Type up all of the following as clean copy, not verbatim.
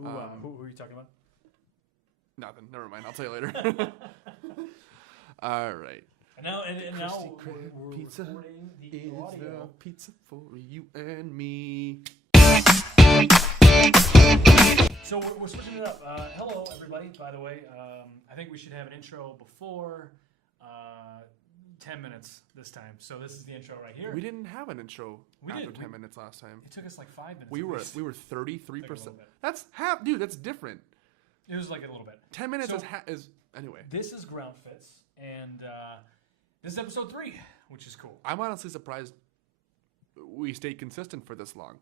Who are you talking about? Nothing. Never mind. I'll tell you later. All right. And now we're Pizza recording the is audio. the pizza for you and me. So we're switching it up. Hello, everybody, by the way. I think we should have an intro before 10 minutes this time. So this is the intro right here. We didn't have an intro after 10 we, minutes last time. It took us like 5 minutes. We were 33%. That's half, dude. That's different. It was like a little bit. 10 minutes is anyway. This is Groutfits, and this is episode 3, which is cool. I'm honestly surprised we stayed consistent for this long.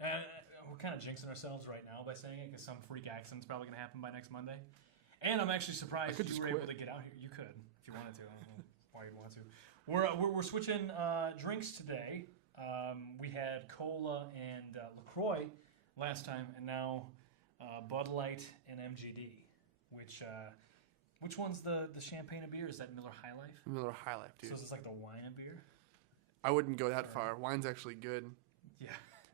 We're kind of jinxing ourselves right now by saying it because some freak accident's probably going to happen by next Monday. And I'm actually surprised you were able to get out here. You could, if you wanted to. I don't know why you'd want to. We're switching drinks today. We had cola and LaCroix last time, and now Bud Light and MGD. Which one's the champagne of beer? Is that Miller High Life? Miller High Life, dude. So is this like the wine of beer? I wouldn't go that far. Wine's actually good. Yeah.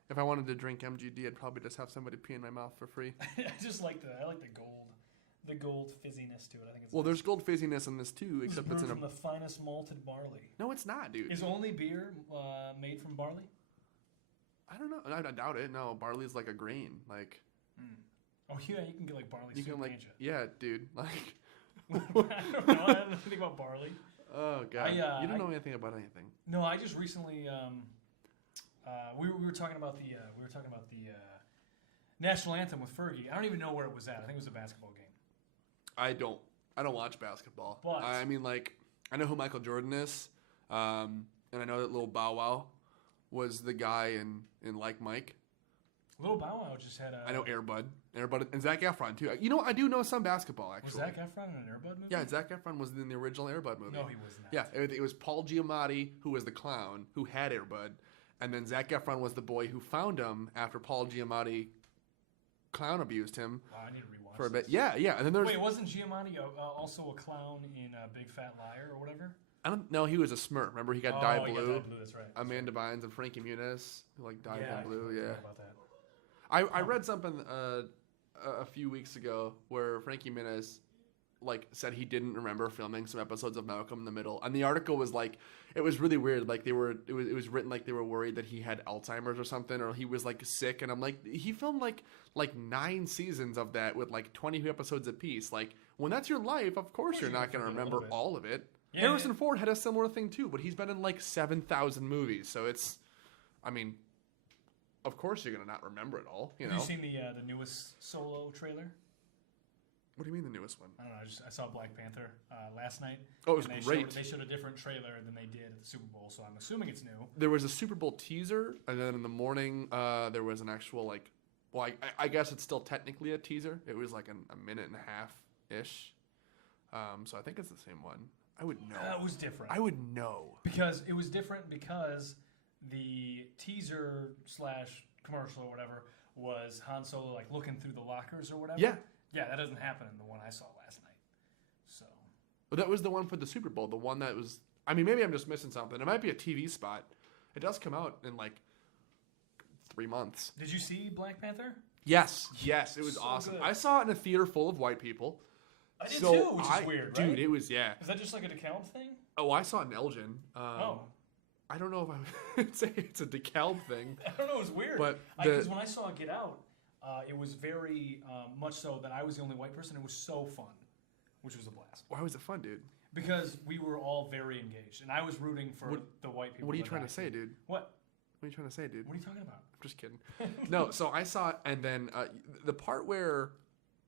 If I wanted to drink MGD, I'd probably just have somebody pee in my mouth for free. I like the gold fizziness to it. I think it's well, there's gold fizziness in this too, except it's in from the finest malted barley. No, it's not, dude. Is only beer made from barley? I don't know. I doubt it. No, barley's like a grain. Like. Oh yeah, you can get like barley soup, can't you? Yeah, dude. Like. I don't know. I don't know anything about barley. Oh god, you don't know anything about anything. No, I just recently we were talking about the national anthem with Fergie. I don't even know where it was at. I think it was a basketball game. I don't watch basketball. But I mean, like, I know who Michael Jordan is, and I know that Lil Bow Wow was the guy in Like Mike. Lil Bow Wow just had I know Air Bud, and Zac Efron too. You know, I do know some basketball actually. Was Zac Efron in an Air Bud movie? Yeah, Zac Efron was in the original Air Bud movie. No, he was not. Yeah, it was Paul Giamatti who was the clown who had Air Bud, and then Zac Efron was the boy who found him after Paul Giamatti clown abused him. Wow, I need to rewatch for a bit. This. Yeah, and then there's. Wait, wasn't Giamatti also a clown in Big Fat Liar or whatever? I don't know. He was a Smurf. Remember, he got dyed blue. Dyed blue. That's right. Amanda Bynes and Frankie Muniz, who dyed him blue. Yeah. About that. I read something a few weeks ago where Frankie Muniz said he didn't remember filming some episodes of Malcolm in the Middle, and the article was it was really weird. It was written like they were worried that he had Alzheimer's or something, or he was sick. And I'm like, he filmed like 9 seasons of that with 20 episodes apiece. When that's your life, of course you're not going to remember all of it. Yeah, Harrison Ford had a similar thing too, but he's been in 7,000 movies, so it's, I mean. Of course, you're gonna not remember it all. Have you seen the newest Solo trailer? What do you mean the newest one? I don't know. I saw Black Panther last night. Oh, it was great. They showed a different trailer than they did at the Super Bowl, so I'm assuming it's new. There was a Super Bowl teaser, and then in the morning there was an actual I guess it's still technically a teaser. It was a minute and a half ish. So I think it's the same one. I would know. It was different. I would know because it was different because. The teaser / commercial or whatever was Han Solo looking through the lockers or whatever. Yeah, that doesn't happen in the one I saw last night. So, but that was the one for the Super Bowl. The one that was. I mean, maybe I'm just missing something. It might be a TV spot. It does come out in 3 months. Did you see Black Panther? Yes, it was so awesome. Good. I saw it in a theater full of white people. I did too, which is weird, right? Dude, it was Is that just a DeKalb thing? Oh, I saw it in Elgin. I don't know if I would say it's a DeKalb thing. I don't know. It was weird. But because when I saw Get Out, it was very much so that I was the only white person. It was so fun, which was a blast. Why was it fun, dude? Because we were all very engaged, and I was rooting for the white people. What are you trying to say, dude? What? What are you trying to say, dude? What are you talking about? I'm just kidding. No, so I saw it, and then the part where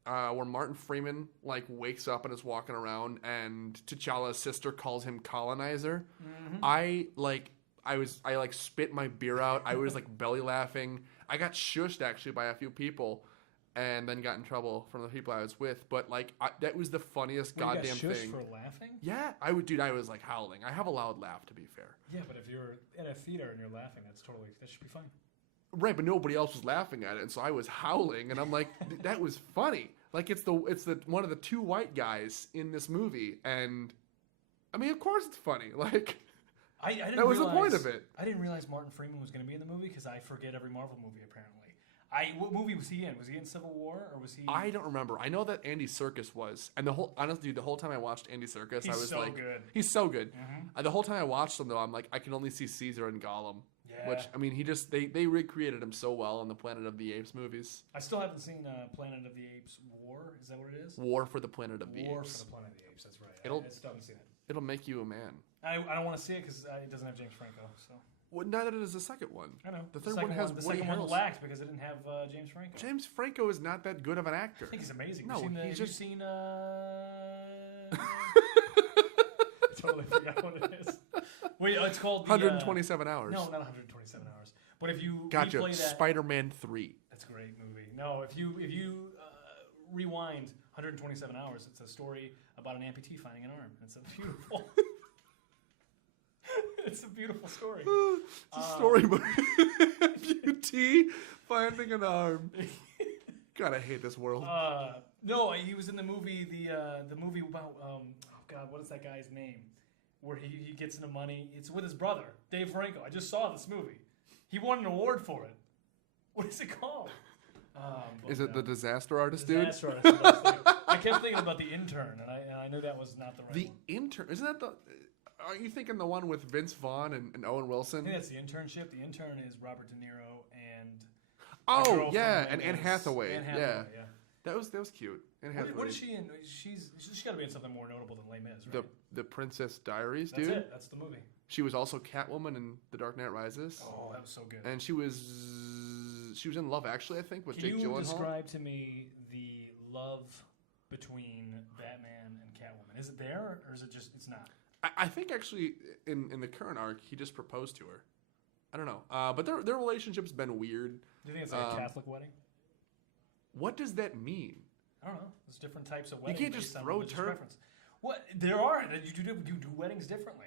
Martin Freeman wakes up and is walking around, and T'Challa's sister calls him colonizer. Mm-hmm. I spit my beer out. I was belly laughing. I got shushed actually by a few people, and then got in trouble from the people I was with. But that was the funniest goddamn you got shushed thing. For laughing? Yeah, I was howling. I have a loud laugh, to be fair. Yeah, but if you're in a theater and you're laughing, that should be fine. Right, but nobody else was laughing at it, and so I was howling, and I'm like, that was funny. It's the one of the 2 white guys in this movie, and I mean, of course it's funny. I didn't that was realize, the point of it. I didn't realize Martin Freeman was going to be in the movie because I forget every Marvel movie apparently. What movie was he in? Was he in Civil War or was he? I don't remember. I know that Andy Serkis was, and honestly, the whole time I watched Andy Serkis, I was so like, good. He's so good. Mm-hmm. The whole time I watched him, though, I'm like, I can only see Caesar and Gollum. Yeah. Which, I mean, they recreated him so well in the Planet of the Apes movies. I still haven't seen Planet of the Apes War. Is that what it is? War for the Planet of the Apes. War for the Planet of the Apes. That's right. I still haven't seen it. It'll make you a man. I don't want to see it because it doesn't have James Franco. So. Well, neither does the second one. I know. The third one has the Woody second one Harrelson. lacked because it didn't have James Franco. James Franco is not that good of an actor. I think he's amazing. No, have you seen I totally forgot what it is. Wait, it's called 127 Hours. No, not 127 hours. But if you gotcha. replay that, Spider-Man 3. That's a great movie. No, if you rewind 127 hours, it's a story about an amputee finding an arm. It's a beautiful. It's a beautiful story. It's a story about amputee finding an arm. God, I hate this world. No, he was in the movie. The movie about oh God, what is that guy's name? Where he gets into money. It's with his brother, Dave Franco. I just saw this movie. He won an award for it. What is it called? Is it The Disaster Artist, Disaster dude? Artist. I kept thinking about The Intern, and I knew that was not the right one. The Intern? Isn't that the... Are you thinking the one with Vince Vaughn and Owen Wilson? I think that's The Internship. The Intern is Robert De Niro and... Oh, yeah, and Anne Hathaway. Anne Hathaway, yeah. That was cute. Anne Hathaway. What is she in? She's got to be in something more notable than Les Mis, right? The Princess Diaries, That's dude. it. That's the movie. She was also Catwoman in The Dark Knight Rises. Oh, that was so good. And she was in Love Actually, I think, with Jake Gyllenhaal. Can you describe to me the love between Batman and Catwoman? Is it there, or is it just it's not? I think actually in the current arc he just proposed to her. I don't know, but their relationship's been weird. Do you think it's like a Catholic wedding? What does that mean? I don't know. There's different types of weddings. You can't just throw preference. What there are? You do weddings differently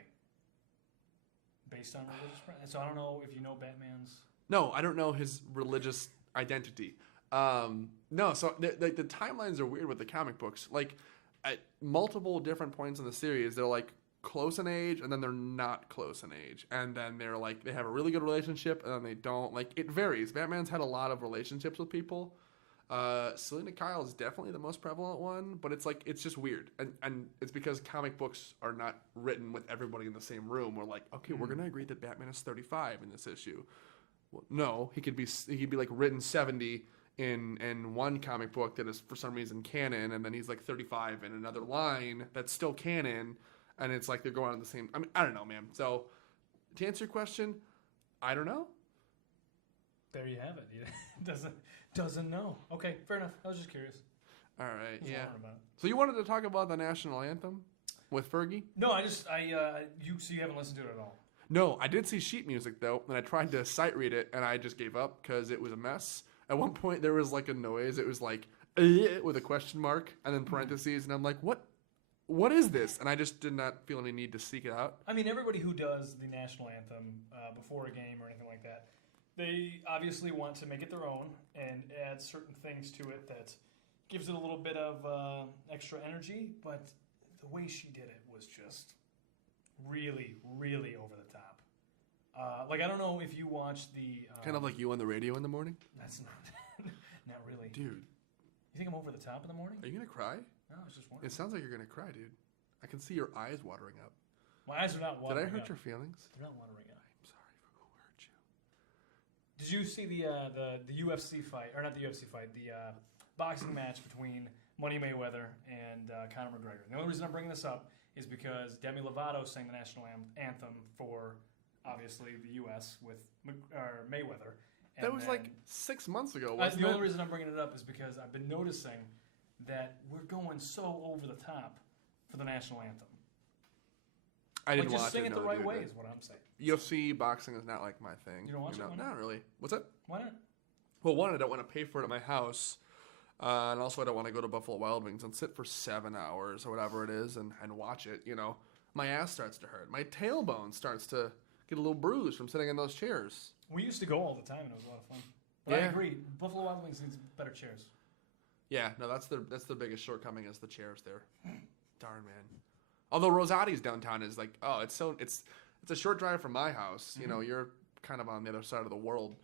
based on religious preference. So I don't know if you know Batman's. No, I don't know his religious identity. No, so the timelines are weird with the comic books. Like at multiple different points in the series, they're like close in age, and then they're not close in age, and then they're like they have a really good relationship, and then they don't. Like it varies. Batman's had a lot of relationships with people. Selena Kyle is definitely the most prevalent one, but it's like it's just weird, and it's because comic books are not written with everybody in the same room. We're like, okay, we're gonna agree that Batman is 35 in this issue. Well, no, he could be like written 70 in one comic book that is for some reason canon, and then he's like 35 in another line that's still canon, and it's like they're going on the same. I mean, I don't know, man. So to answer your question, I don't know. There you have it. Doesn't know. Okay, fair enough. I was just curious. All right, yeah. So you wanted to talk about the national anthem with Fergie? No, so you haven't listened to it at all. No, I did see sheet music though, and I tried to sight read it, and I just gave up because it was a mess. At one point, there was like a noise. It was like with a question mark and then parentheses, and I'm like, what is this? And I just did not feel any need to seek it out. I mean, everybody who does the national anthem before a game or anything like that, they obviously want to make it their own and add certain things to it that gives it a little bit of extra energy. But the way she did it was just really, really over the top. Like, I don't know if you watched the... kind of like you on the radio in the morning? That's not really. Dude. You think I'm over the top in the morning? Are you going to cry? No, I was just wondering. It sounds like you're going to cry, dude. I can see your eyes watering up. My eyes are not watering up. Did I hurt your feelings? They're not watering up. I'm sorry for who hurt you. Did you see the UFC fight, or not the UFC fight, the boxing match between Money Mayweather and Conor McGregor? The only reason I'm bringing this up is because Demi Lovato sang the national anthem for, obviously, the U.S. with Mayweather. And that was like 6 months ago, wasn't it? The only reason I'm bringing it up is because I've been noticing that we're going so over the top for the national anthem. I didn't watch it. Just sing it the right way is what I'm saying. UFC boxing is not like my thing. You don't watch it? Not really. What's that? Why not? Well, one, I don't want to pay for it at my house. And also, I don't want to go to Buffalo Wild Wings and sit for 7 hours or whatever it is and watch it. You know, my ass starts to hurt. My tailbone starts to get a little bruised from sitting in those chairs. We used to go all the time, and it was a lot of fun. But I agree. Buffalo Wild Wings needs better chairs. Yeah, no, that's the biggest shortcoming is the chairs there. Darn, man. Although Rosati's downtown is like, it's a short drive from my house. You know, you're kind of on the other side of the world,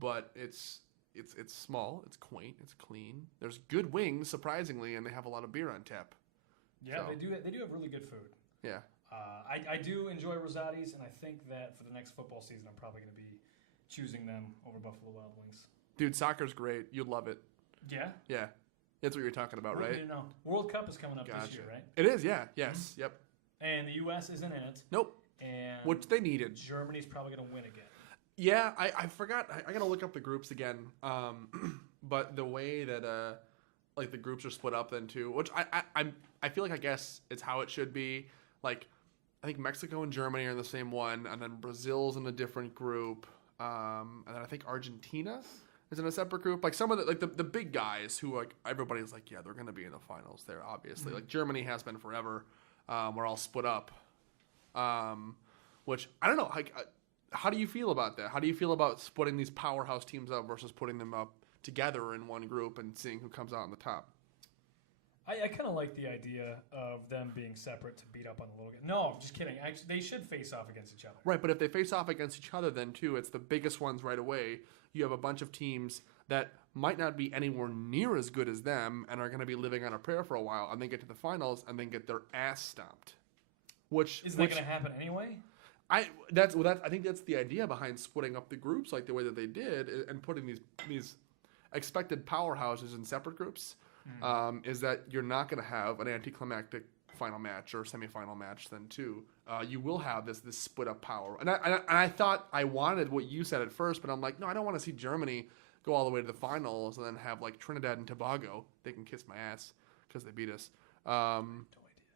but it's it's small, it's quaint, it's clean. There's good wings, surprisingly, and they have a lot of beer on tap. Yeah, so. They do have really good food. Yeah. I do enjoy Rosati's, and I think that for the next football season, I'm probably going to be choosing them over Buffalo Wild Wings. Dude, soccer's great. You'd love it. Yeah? Yeah. That's what you're talking about, right? No. World Cup is coming up this year, right? It is, yeah. Yes. Mm-hmm. Yep. And the U.S. isn't in it. Nope. And which they needed. Germany's probably going to win again. Yeah, I forgot. I got to look up the groups again. But the way that like the groups are split up then too, which I feel like I guess it's how it should be. Like I think Mexico and Germany are in the same one, and then Brazil's in a different group. And then I think Argentina is in a separate group. Like some of the big guys who like everybody's like, yeah, they're going to be in the finals there, obviously. Mm-hmm. Like Germany has been forever. We're all split up. Which I don't know. Like, how do you feel about that? How do you feel about splitting these powerhouse teams up versus putting them up together in one group and seeing who comes out on the top? I kind of like the idea of them being separate to beat up on the little guys. No, I'm just kidding. They should face off against each other. Right, but if they face off against each other, then too, it's the biggest ones right away. You have a bunch of teams that might not be anywhere near as good as them and are going to be living on a prayer for a while, and then get to the finals and then get their ass stomped. Isn't that going to happen anyway? I think that's the idea behind splitting up the groups like the way that they did and putting these expected powerhouses in separate groups. Is that you're not going to have an anticlimactic final match or semifinal match then too. You will have this split up power. And I thought I wanted what you said at first, but I'm like, no, I don't want to see Germany go all the way to the finals and then have like Trinidad and Tobago. They can kiss my ass because they beat us.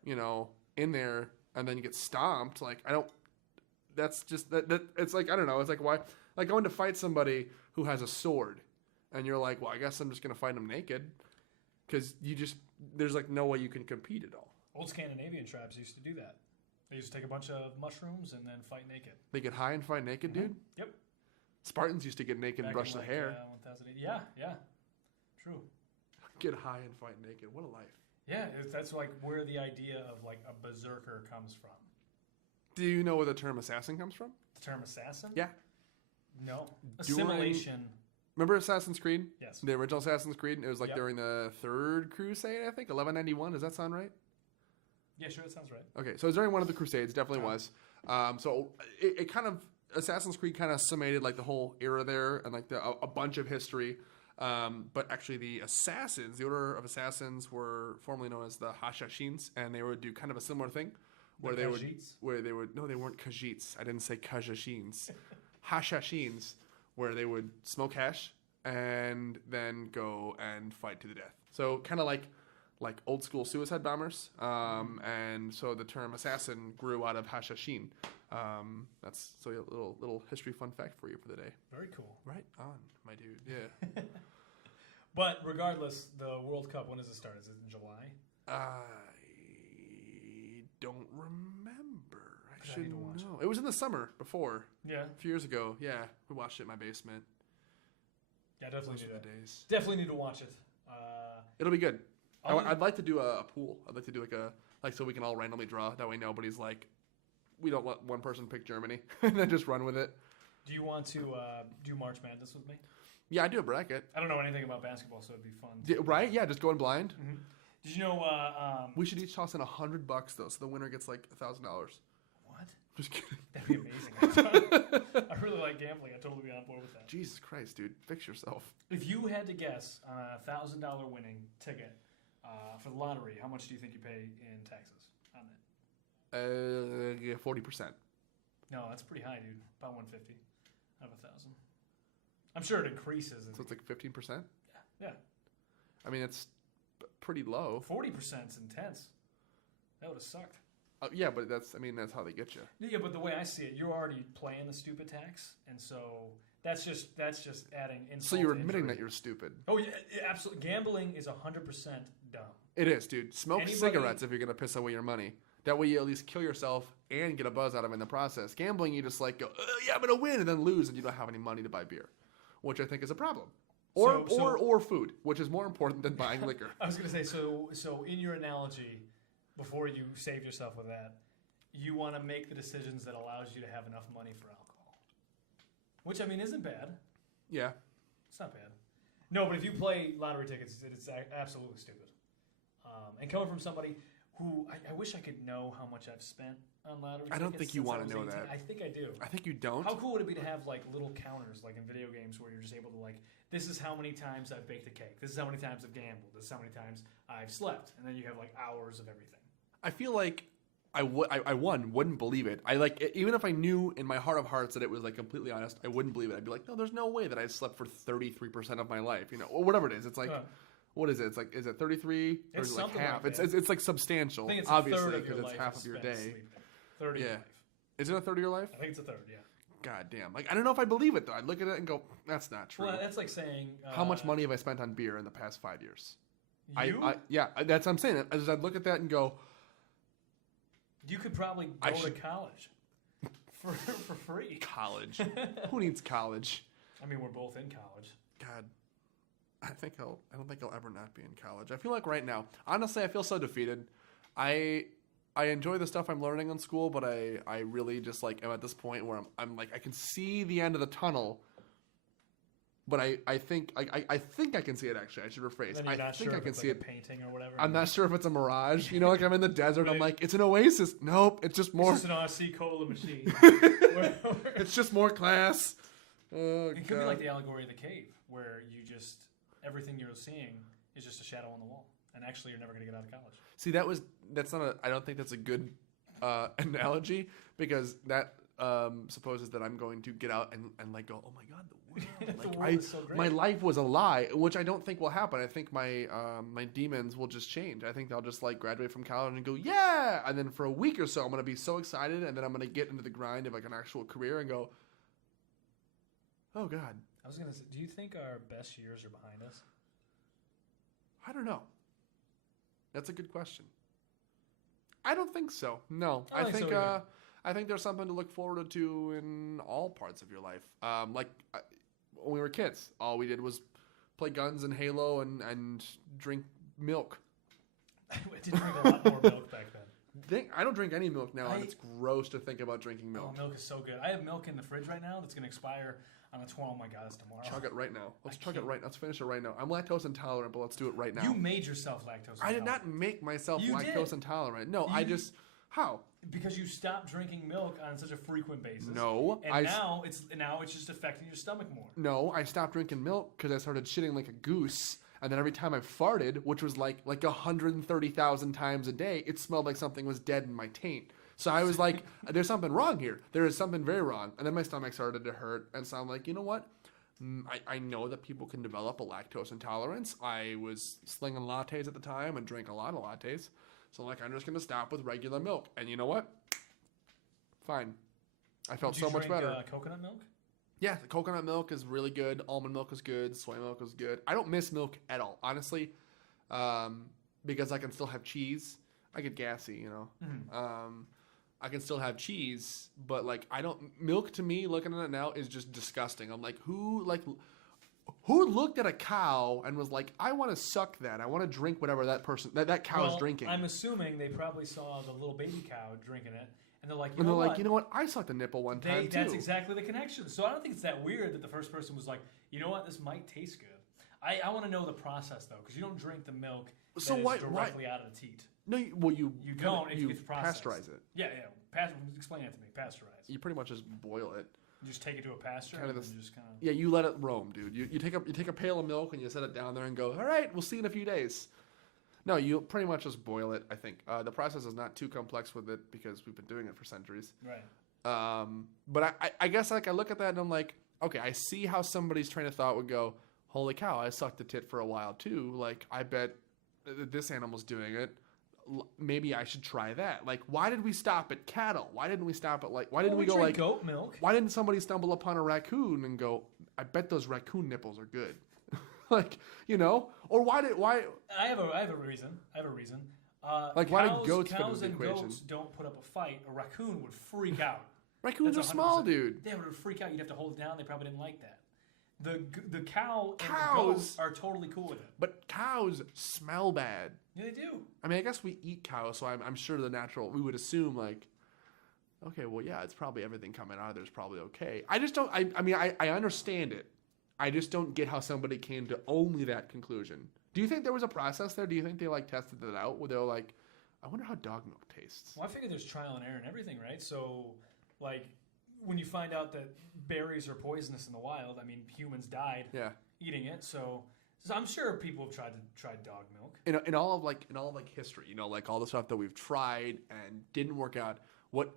In there and then you get stomped. Like I don't. That's just that. It's like I don't know. It's like why like going to fight somebody who has a sword, and you're like, well, I guess I'm just going to fight him naked. Because there's like no way you can compete at all. Old Scandinavian tribes used to do that. They used to take a bunch of mushrooms and then fight naked. They get high and fight naked, dude? Yep. Spartans used to get naked and brush their hair. 1008. Yeah. True. Get high and fight naked. What a life. Yeah, that's like where the idea of like a berserker comes from. Do you know where the term assassin comes from? The term assassin? Yeah. No. Assimilation. Remember Assassin's Creed? Yes. The original Assassin's Creed? It was like during the Third Crusade, I think, 1191. Does that sound right? Yeah, sure, that sounds right. Okay, so it was during one of the Crusades, definitely was. So it kind of, Assassin's Creed kind of summated like the whole era there and like a bunch of history. But actually the assassins, the Order of Assassins were formerly known as the Hashashins, and they would do kind of a similar thing. No, they weren't Khajiits. I didn't say Khajashins. Hashashins. Where they would smoke hash and then go and fight to the death. So kind of like old school suicide bombers. And so the term assassin grew out of Hashashin. That's so a little history fun fact for you for the day. Very cool. Right on, my dude. Yeah. But regardless, the World Cup, when does it start? Is it in July? I don't remember. I should know. It was in the summer before. Yeah. A few years ago. Yeah. We watched it in my basement. Yeah, definitely days. Definitely need to watch it. It'll be good. I'd like to do a pool. I'd like to do so we can all randomly draw. That way nobody's like, we don't let one person pick Germany and then just run with it. Do you want to do March Madness with me? Yeah, I do a bracket. I don't know anything about basketball, so it'd be fun. Right? Yeah, just going blind. Mm-hmm. Did you know? We should each toss in $100 though, so the winner gets like $1,000. What? Just kidding. That'd be amazing. I really like gambling. I'd totally be on board with that. Jesus Christ, dude. Fix yourself. If you had to guess on a $1,000 winning ticket for the lottery, how much do you think you pay in taxes on that? 40%. No, that's pretty high, dude. About $150 out of $1,000. I'm sure it increases. So it's like 15%? Yeah. I mean, it's pretty low. 40% is intense. That would have sucked. Yeah, but that's how they get you. Yeah, but the way I see it, you're already playing the stupid tax, and so that's just adding insult. So you're admitting that you're stupid. Oh yeah, absolutely. Gambling is 100% dumb. It is, dude. Smoke cigarettes if you're gonna piss away your money. That way you at least kill yourself and get a buzz out of it in the process. Gambling, you just like go, yeah, I'm gonna win, and then lose, and you don't have any money to buy beer, which I think is a problem. Or food, which is more important than buying liquor. I was gonna say, so in your analogy, before you save yourself with that, you want to make the decisions that allows you to have enough money for alcohol. Which, I mean, isn't bad. Yeah. It's not bad. No, but if you play lottery tickets, it's absolutely stupid. And coming from somebody who I wish I could know how much I've spent on lottery tickets. I don't think you want to know 18. that. I think I do. I think you don't. How cool would it be to have like little counters, like in video games, where you're just able to like, this is how many times I've baked a cake. This is how many times I've gambled. This is how many times I've slept, and then you have like hours of everything. I feel like I wouldn't believe it. Even if I knew in my heart of hearts that it was like completely honest, I wouldn't believe it. I'd be like, no, there's no way that I slept for 33% of my life, or whatever it is. It's like. What is it? It's like, is it 33 or is it like half? Like it's like substantial, I think it's obviously, because it's half of your day. Sleeping. 30 of your life. Is it a third of your life? I think it's a third, yeah. God damn. Like, I don't know if I believe it, though. I'd look at it and go, that's not true. Well, that's like saying... how much money have I spent on beer in the past 5 years? You? Yeah, that's what I'm saying. I'd look at that and go... You could probably go to college for free. College? Who needs college? I mean, we're both in college. God. I don't think I'll ever not be in college. I feel like right now, honestly, I feel so defeated. I enjoy the stuff I'm learning in school, but I really just like am at this point where I'm like I can see the end of the tunnel, but I think I can see it actually. I should rephrase. I think I can see it. Painting or whatever. I'm not sure if it's a mirage. Like I'm in the desert. Right. I'm like it's an oasis. Nope, it's just more. It's just an RC cola machine. It's just more class. Oh, it could be like the allegory of the cave, where you just. Everything you're seeing is just a shadow on the wall, and actually, you're never going to get out of college. See, that's not I don't think that's a good analogy because that supposes that I'm going to get out and like go, oh my god, the world, the world is so great. My life was a lie, which I don't think will happen. I think my my demons will just change. I think they'll just like graduate from college and go, yeah, and then for a week or so, I'm going to be so excited, and then I'm going to get into the grind of like an actual career and go, oh god. I was going to say, do you think our best years are behind us? I don't know. That's a good question. I don't think so. No. I think there's something to look forward to in all parts of your life. When we were kids, all we did was play guns and Halo and drink milk. I did drink a lot more milk back then. I don't drink any milk now, and it's gross to think about drinking milk. Oh, milk is so good. I have milk in the fridge right now that's going to expire on the 12th. Oh my god, it's tomorrow. Chug it right now. Let's chug it right now. Let's finish it right now. I'm lactose intolerant, but let's do it right now. You made yourself lactose intolerant. I did not make myself lactose intolerant. No, I just... How? Because you stopped drinking milk on such a frequent basis. No. And now it's just affecting your stomach more. No, I stopped drinking milk because I started shitting like a goose. And then every time I farted, which was like 130,000 times a day, it smelled like something was dead in my taint. So I was like, there's something wrong here. There is something very wrong. And then my stomach started to hurt. And so I'm like, you know what? I know that people can develop a lactose intolerance. I was slinging lattes at the time and drank a lot of lattes. So I'm like, I'm just going to stop with regular milk. And you know what? Fine. I felt so much better. Coconut milk? Yeah, the coconut milk is really good. Almond milk is good. Soy milk is good. I don't miss milk at all, honestly, because I can still have cheese. I get gassy, Mm-hmm. I can still have cheese, but milk to me, looking at it now, is just disgusting. I'm like, who looked at a cow and was like, I want to suck that. I want to drink whatever that cow is drinking. I'm assuming they probably saw the little baby cow drinking it. And they're like, you know what? I sucked a nipple one time, too. That's exactly the connection. So I don't think it's that weird that the first person was like, you know what? This might taste good. I want to know the process, though, because you don't drink the milk directly out of the teat. No, you don't if it's processed. Pasteurize it. Yeah. Explain that to me. Pasteurize. You pretty much just boil it. You just take it to a pasture Yeah, you let it roam, dude. You take a pail of milk and you set it down there and go, all right, we'll see you in a few days. No, you pretty much just boil it, I think. The process is not too complex with it because we've been doing it for centuries. Right. But I guess I look at that and I'm like, okay, I see how somebody's train of thought would go, holy cow, I sucked a tit for a while too. Like, I bet this animal's doing it. Maybe I should try that. Like, why did we stop at cattle? Why didn't we stop at why didn't we go like goat milk? Why didn't somebody stumble upon a raccoon and go, I bet those raccoon nipples are good? Or why? I have a reason. Why did goats fit into cows the and equation? Goats don't put up a fight. A raccoon would freak out. Raccoons are small, dude. They would freak out. You'd have to hold it down. They probably didn't like that. The cow and the goat are totally cool with it. But cows smell bad. Yeah, they do. I mean, I guess we eat cows, so I'm sure we would assume like, okay, well, yeah, it's probably everything coming out of there is probably okay. I just don't. I mean, I understand it. I just don't get how somebody came to only that conclusion. Do you think there was a process there? Do you think they like tested it out where they were like, I wonder how dog milk tastes? Well, I figure there's trial and error and everything, right? So, like, when you find out that berries are poisonous in the wild, I mean, humans died eating it. So I'm sure people have tried dog milk. In all of history, you know, like all the stuff that we've tried and didn't work out. What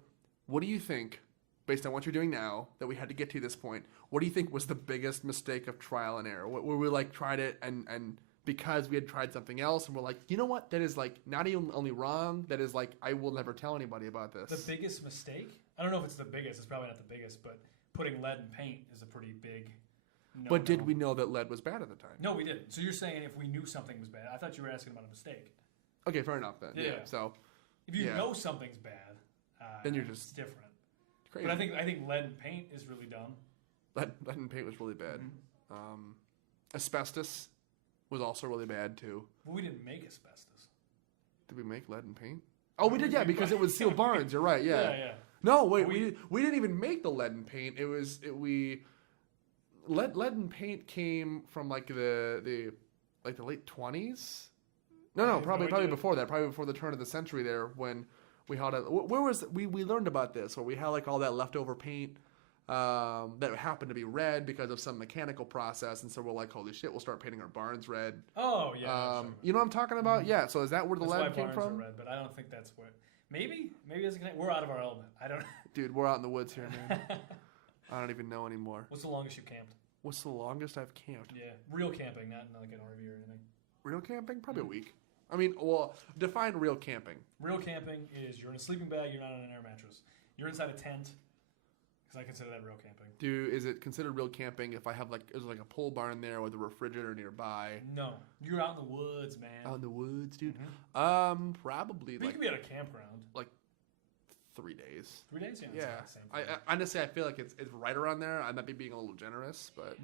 do you think, based on what you're doing now, that we had to get to this point? What do you think was the biggest mistake of trial and error? Where we like tried it and because we had tried something else and we're like, you know what? That is like not even only wrong. That is like, I will never tell anybody about this. The biggest mistake? I don't know if it's the biggest. It's probably not the biggest, but putting lead in paint is a pretty big no. But did we know that lead was bad at the time? No, we didn't. So you're saying if we knew something was bad. I thought you were asking about a mistake. Okay, fair enough then. Yeah. So if you know something's bad, then you're just it's different. Crazy. But I think lead in paint is really dumb. Lead in paint was really bad. Mm-hmm. Asbestos was also really bad too. But we didn't make asbestos. Did we make lead in paint? Oh, we did, because it was sealed barns. You're right, yeah. Yeah. No, wait, we didn't even make the lead in paint. Lead in paint came from like the late 20s. No, probably before that. Probably before the turn of the century there when we had we learned about this where we had like all that leftover paint that happened to be red because of some mechanical process, and so we're like, holy shit, we'll start painting our barns red. Oh yeah. You know what I'm talking about? Yeah. So is that where the lead came from? Red, but I don't think that's where. Maybe as a connect. We're out of our element. I don't. Dude, we're out in the woods here, man. I don't even know anymore. What's the longest you camped? What's the longest I've camped? Yeah, real camping, not like an RV or anything. Real camping? Probably a week. I mean, well, define real camping. Real camping is you're in a sleeping bag, you're not on an air mattress. You're inside a tent, because I consider that real camping. Is it considered real camping if I have is like a pole barn there with a refrigerator nearby? No. You're out in the woods, man. Out in the woods, dude? Mm-hmm. Probably but you could be at a campground. Like 3 days. 3 days? Yeah. I honestly, I feel like it's right around there. I might be being a little generous, but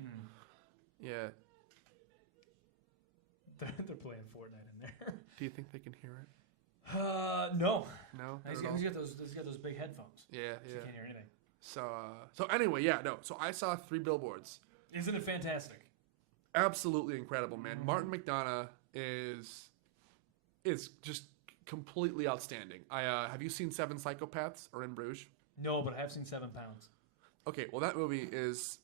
yeah. They're playing Fortnite in there. Do you think they can hear it? No. No? He's got those big headphones. Yeah. So you can't hear anything. So anyway, yeah, no. So I saw 3 billboards. Isn't it fantastic? Absolutely incredible, man. Martin McDonagh is just completely outstanding. Have you seen 7 Psychopaths or In Bruges? No, but I have seen 7 Pounds. Okay, well that movie is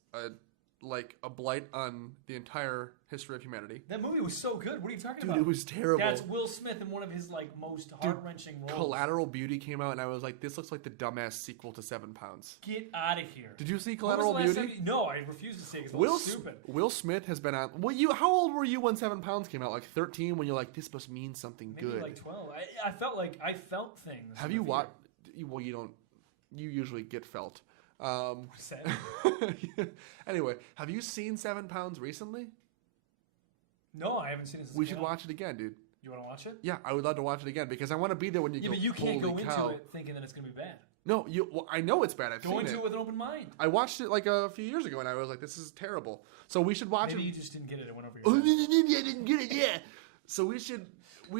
like a blight on the entire history of humanity. That movie was so good. What are you talking about? Dude, it was terrible. That's Will Smith in one of his like most heart-wrenching roles. Collateral Beauty came out, and I was like, this looks like the dumbass sequel to 7 Pounds. Get out of here. Did you see Collateral Beauty? No, I refuse to see it because it was stupid. Will Smith has been on... Well, how old were you when 7 Pounds came out? Like 13 when you're like, this must mean something good. Maybe like 12. I felt things. Have you watched... Well, you don't... You usually get felt. What's that? Anyway, have you seen 7 Pounds recently? No, I haven't seen it since we should watch it again, dude. You want to watch it? Yeah, I would love to watch it again because I want to be there when you go, but you can't go into cow. it thinking that it's going to be bad. No, I know it's bad. I've go seen into it with an open mind. I watched it like a few years ago and I was like, this is terrible. So we should watch it. Maybe you just didn't get it. It went over your head. I didn't get it, yeah. So we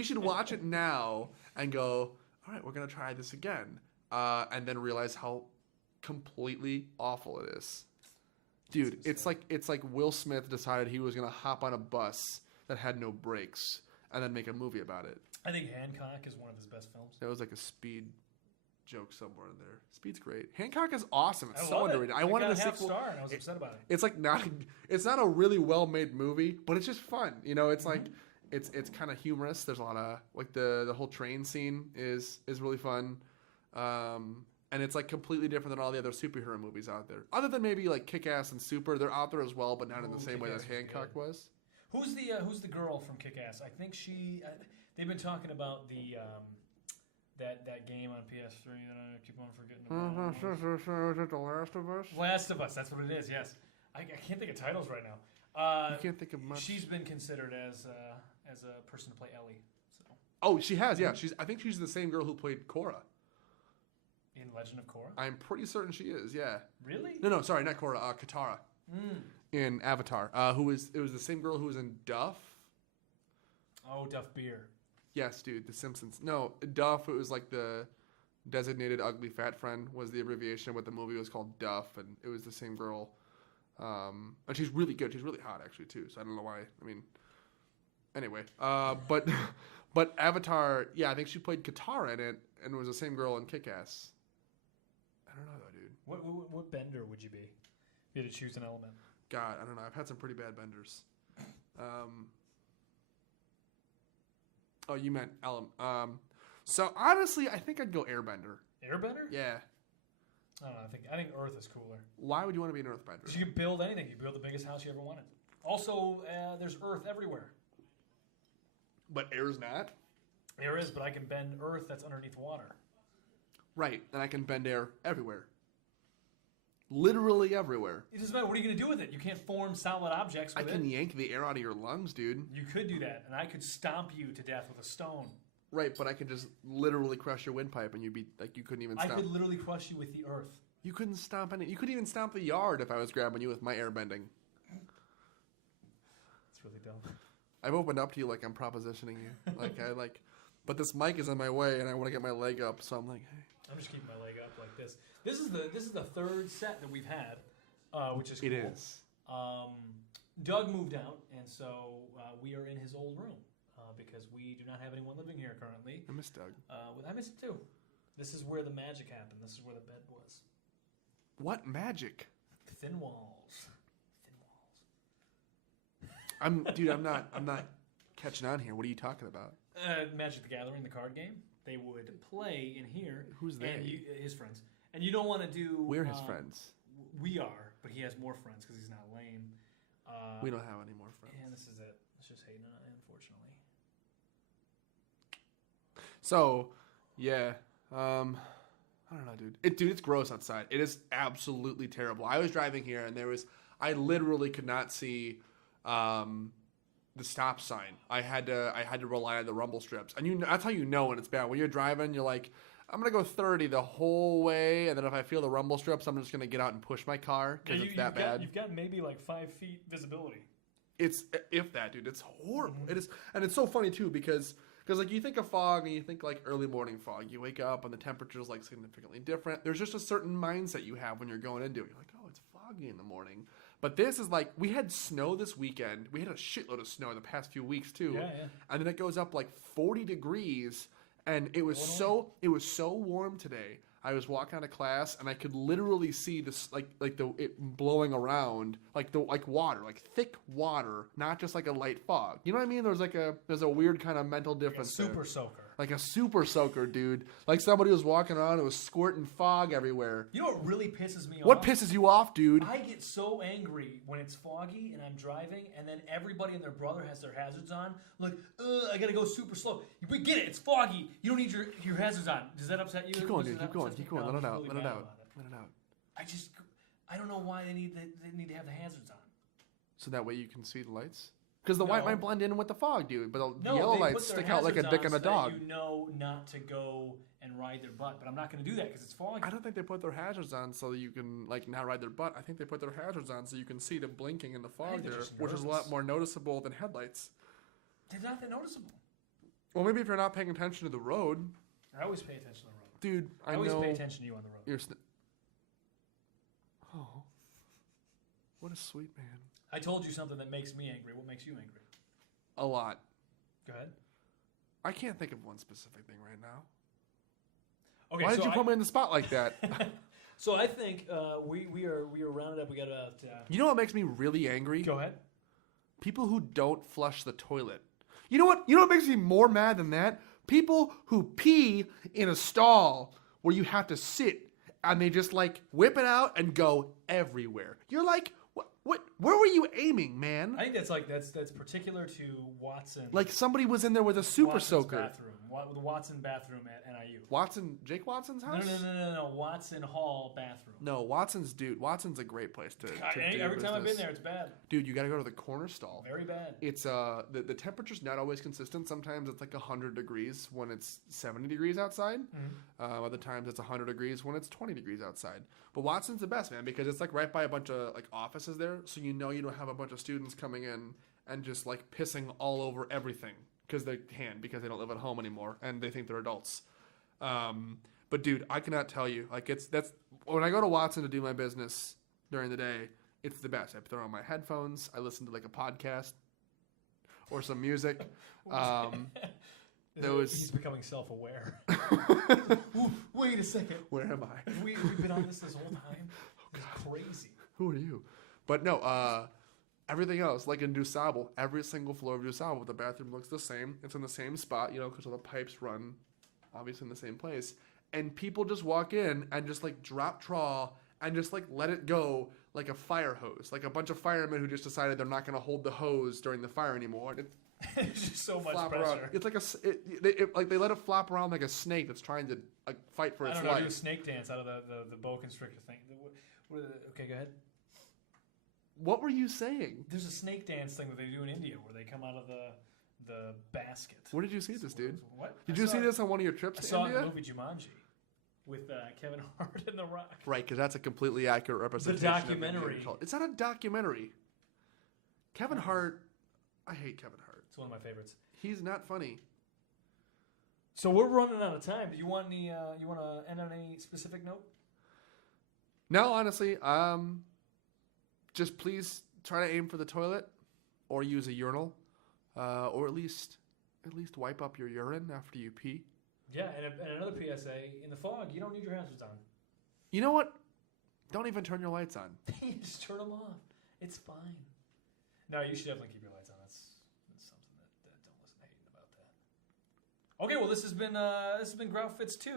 should watch it now and go, all right, we're going to try this again. And then realize how completely awful it is. Dude, it's like Will Smith decided he was going to hop on a bus that had no brakes and then make a movie about it. I think Hancock is one of his best films. There was like a Speed joke somewhere in there. Speed's great. Hancock is awesome. It's so underrated. I wanted a sequel. Star and I was upset about it. It's like it's not a really well-made movie, but it's just fun. You know, it's like it's kind of humorous. There's a lot of like the whole train scene is really fun. And it's like completely different than all the other superhero movies out there. Other than maybe like Kick-Ass and Super, they're out there as well, but not in the same way that Hancock was. Who's the girl from Kick-Ass? I think they've been talking about the that game on PS3 that I keep on forgetting about. Is it The Last of Us? Last of Us, that's what it is. Yes, I can't think of titles right now. You can't think of much. She's been considered as a person to play Ellie. So. Oh, she has. Yeah, I think she's the same girl who played Korra. In Legend of Korra? I'm pretty certain she is, yeah. Really? No, sorry, not Korra, Katara. In Avatar. It was the same girl who was in Duff. Oh, Duff Beer. Yes, dude, The Simpsons. No, Duff, it was like the designated ugly fat friend was the abbreviation, but the movie was called Duff, and it was the same girl. And she's really good. She's really hot, actually, too. So I don't know why. I mean, anyway. But Avatar, yeah, I think she played guitar in it and was the same girl in Kick-Ass. I don't know, though, dude. What bender would you be if you had to choose an element? God, I don't know. I've had some pretty bad benders. Oh, you meant element. So, honestly, I think I'd go airbender. Airbender? Yeah. I don't know. I think Earth is cooler. Why would you want to be an earthbender? Because you can build anything. You build the biggest house you ever wanted. Also, there's Earth everywhere. But air's not? Air is, but I can bend Earth that's underneath water. Right, and I can bend air everywhere. Literally everywhere. It doesn't matter. What are you going to do with it? You can't form solid objects with it. I can yank the air out of your lungs, dude. You could do that, and I could stomp you to death with a stone. Right, but I could just literally crush your windpipe, and you'd be like, you couldn't even stomp. I could literally crush you with the Earth. You couldn't stomp any. You couldn't even stomp the yard if I was grabbing you with my air bending. It's really dumb. I've opened up to you like I'm propositioning you. But this mic is in my way, and I want to get my leg up, so I'm like, hey. I'm just keeping my leg up like this. This is the third set that we've had, which is cool. It is. Doug moved out, and so we are in his old room because we do not have anyone living here currently. I miss Doug. I miss him too. This is where the magic happened. This is where the bed was. What magic? Thin walls. I'm not catching on here. What are you talking about? Magic the Gathering, the card game. They would play in here. Who's they? And his friends. And you don't want to do... We're his friends. We are, but he has more friends because he's not lame. We don't have any more friends. And this is it. It's just Hayden and I, unfortunately. So, yeah. I don't know, dude. It's gross outside. It is absolutely terrible. I was driving here, and I literally could not see the stop sign. I had to rely on the rumble strips, and that's how you know when it's bad. When you're driving, you're like, I'm gonna go 30 the whole way, and then if I feel the rumble strips, I'm just gonna get out and push my car because it's that bad. You've got maybe like 5 feet visibility. It's if that, dude. It's horrible. Mm-hmm. It is, and it's so funny too because like you think of fog and you think like early morning fog. You wake up and the temperature is like significantly different. There's just a certain mindset you have when you're going into it. You're like, oh, it's foggy in the morning. But this is like, we had snow this weekend. We had a shitload of snow the past few weeks too. Yeah. And then it goes up like 40 degrees, and it was so warm today. I was walking out of class, and I could literally see this it blowing around like water, like thick water, not just like a light fog. You know what I mean? There's a weird kind of mental difference. Like a super soaker. Like a super soaker, dude. Like somebody was walking around and was squirting fog everywhere. You know what really pisses me off? What pisses you off, dude? I get so angry when it's foggy and I'm driving, and then everybody and their brother has their hazards on. Like, I gotta go super slow. We get it. It's foggy. You don't need your hazards on. Does that upset you? Keep going, dude. Keep going. No, let it out. Really Let it out. Let it out. I don't know why they need to have the hazards on. So that way you can see the lights? Because the white might blend in with the fog, dude. But the yellow lights stick out like a dick and a dog. You know not to go and ride their butt, but I'm not going to do that because it's foggy. I don't think they put their hazards on so that you can like not ride their butt. I think they put their hazards on so you can see them blinking in the fog there, which is a lot more noticeable than headlights. They're not that noticeable. Well, maybe if you're not paying attention to the road. I always pay attention to the road. Dude, I always know. pay attention to you on the road. Oh, what a sweet man. I told you something that makes me angry. What makes you angry? A lot. Go ahead. I can't think of one specific thing right now. Okay, why did you put me in the spot like that? So I think we are rounded up. We got about. You know what makes me really angry? Go ahead. People who don't flush the toilet. You know what? You know what makes me more mad than that? People who pee in a stall where you have to sit and they just like whip it out and go everywhere. You're like, what? Where were you aiming, man? I think that's particular to Watson. Like somebody was in there with a super Watson's soaker. Bathroom. The Watson bathroom at NIU. Jake Watson's house? No. Watson Hall bathroom. No, Watson's a great place to do every time I've been there, it's bad. Dude, you got to go to the corner stall. Very bad. It's the temperature's not always consistent. Sometimes it's like 100 degrees when it's 70 degrees outside. Mm-hmm. Other times it's 100 degrees when it's 20 degrees outside. But Watson's the best, man, because it's like right by a bunch of like offices there, so you know you don't have a bunch of students coming in and just like pissing all over everything. Because they can, because they don't live at home anymore, and they think they're adults. But dude, I cannot tell you, like that's when I go to Watson to do my business during the day, It's the best. I throw on my headphones. I listen to like a podcast or some music. He's becoming self-aware. Ooh, wait a second. Where am I? We've been on this whole time. It's crazy. Who are you? But no, everything else, like in DuSable, every single floor of DuSable, the bathroom looks the same. It's in the same spot, because all the pipes run, obviously in the same place. And people just walk in and just like drop trawl and just like let it go like a fire hose, like a bunch of firemen who just decided they're not going to hold the hose during the fire anymore. And it's just so much pressure. Around. It's like they let it flop around like a snake that's trying to like fight for its life. Do a snake dance out of the boa constrictor thing. Okay, go ahead. What were you saying? There's a snake dance thing that they do in India where they come out of the basket. Where did you see this, dude? What? Did you see this on one of your trips to India? I saw it in the movie Jumanji with Kevin Hart and The Rock. Right, because that's a completely accurate representation. The documentary. It's not a documentary. Kevin Hart. I hate Kevin Hart. It's one of my favorites. He's not funny. So we're running out of time. Do you want any? You want to end on any specific note? No, honestly. Just please try to aim for the toilet, or use a urinal, or at least wipe up your urine after you pee. Yeah, and another PSA: in the fog, you don't need your hazards on. You know what? Don't even turn your lights on. You just turn them off. It's fine. No, you should definitely keep your lights on. That's something that don't listen to Hayden about that. Okay, well this has been Groutfits 2.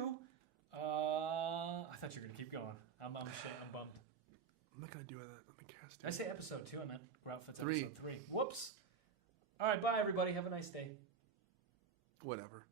I thought you were gonna keep going. I'm bummed. I'm not gonna do that on the cast. Did I say episode 2? I meant Groutfits 3. episode 3. Whoops. All right, bye everybody. Have a nice day. Whatever.